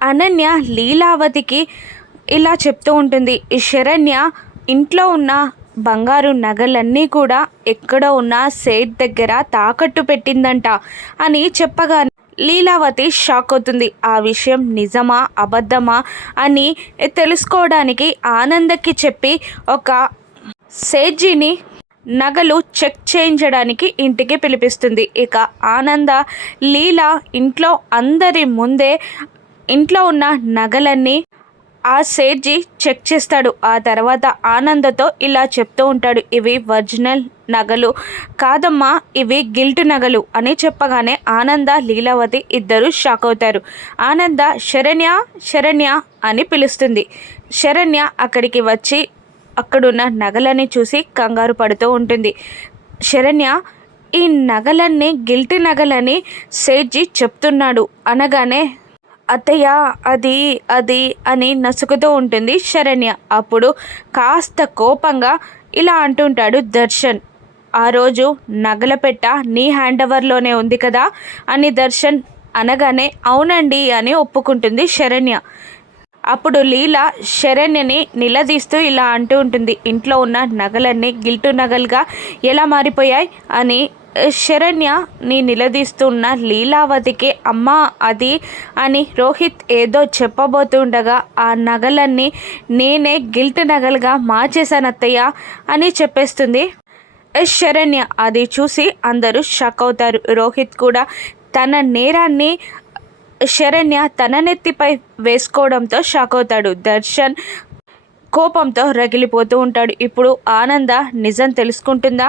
అనన్య లీలావతికి ఇలా చెప్తూ ఉంటుంది ఈ శరణ్య ఇంట్లో ఉన్న బంగారు నగలన్నీ కూడా ఎక్కడ ఉన్న సేట్ దగ్గర తాకట్టు పెట్టిందంట అని చెప్పగా లీలావతి షాక్ అవుతుంది. ఆ విషయం నిజమా? అబద్ధమా? అని తెలుసుకోవడానికి ఆనందకి చెప్పి ఒక సేట్జీని నగలు చెక్ చేయించడానికి ఇంటికి పిలిపిస్తుంది. ఇక ఆనంద లీల ఇంట్లో అందరి ముందే ఇంట్లో ఉన్న నగలన్నీ ఆ సేట్జీ చెక్ చేస్తాడు. ఆ తర్వాత ఆనందతో ఇలా చెప్తూ ఉంటాడు. ఇవి ఒరిజినల్ నగలు. కాదమ్మా ఇవి గిల్ట్ నగలు అని చెప్పగానే ఆనంద లీలావతి ఇద్దరు షాక్ అవుతారు. ఆనంద శరణ్య శరణ్య అని పిలుస్తుంది. శరణ్య అక్కడికి వచ్చి అక్కడున్న నగలని చూసి కంగారు పడుతూ ఉంటుంది. శరణ్య ఈ నగలన్నీ గిల్టీ నగలని సేట్జీ చెప్తున్నాడు అనగానే అత్తయ్య అది అది అని నసుకుతూ ఉంటుంది శరణ్య. అప్పుడు కాస్త కోపంగా ఇలా అంటుంటాడు దర్శన్. ఆ రోజు నగలపెట్ట నీ హ్యాండ్ ఓవర్లోనే ఉంది కదా అని దర్శన్ అనగానే అవునండి అని ఒప్పుకుంటుంది శరణ్య. అప్పుడు లీల శరణ్యని నిలదీస్తూ ఇలా అంటూ ఉంటుంది ఇంట్లో ఉన్న నగలన్నీ గిల్టు నగలుగా ఎలా మారిపోయాయి? అని శరణ్య నీ నిలదీస్తున్న లీలావతికి అమ్మ అది అని రోహిత్ ఏదో చెప్పబోతుండగా ఆ నగలన్నీ నేనే గిల్ట్ నగలుగా మార్చేశానత్తయ్య అని చెప్పేస్తుంది. శరణ్య అది చూసి అందరూ షక్ అవుతారు. రోహిత్ కూడా తన నేరాన్ని శరణ్య తన నెత్తిపై వేసుకోవడంతో షాక్ అవుతాడు. దర్శన్ కోపంతో రగిలిపోతూ ఉంటాడు. ఇప్పుడు ఆనంద నిజం తెలుసుకుంటుందా?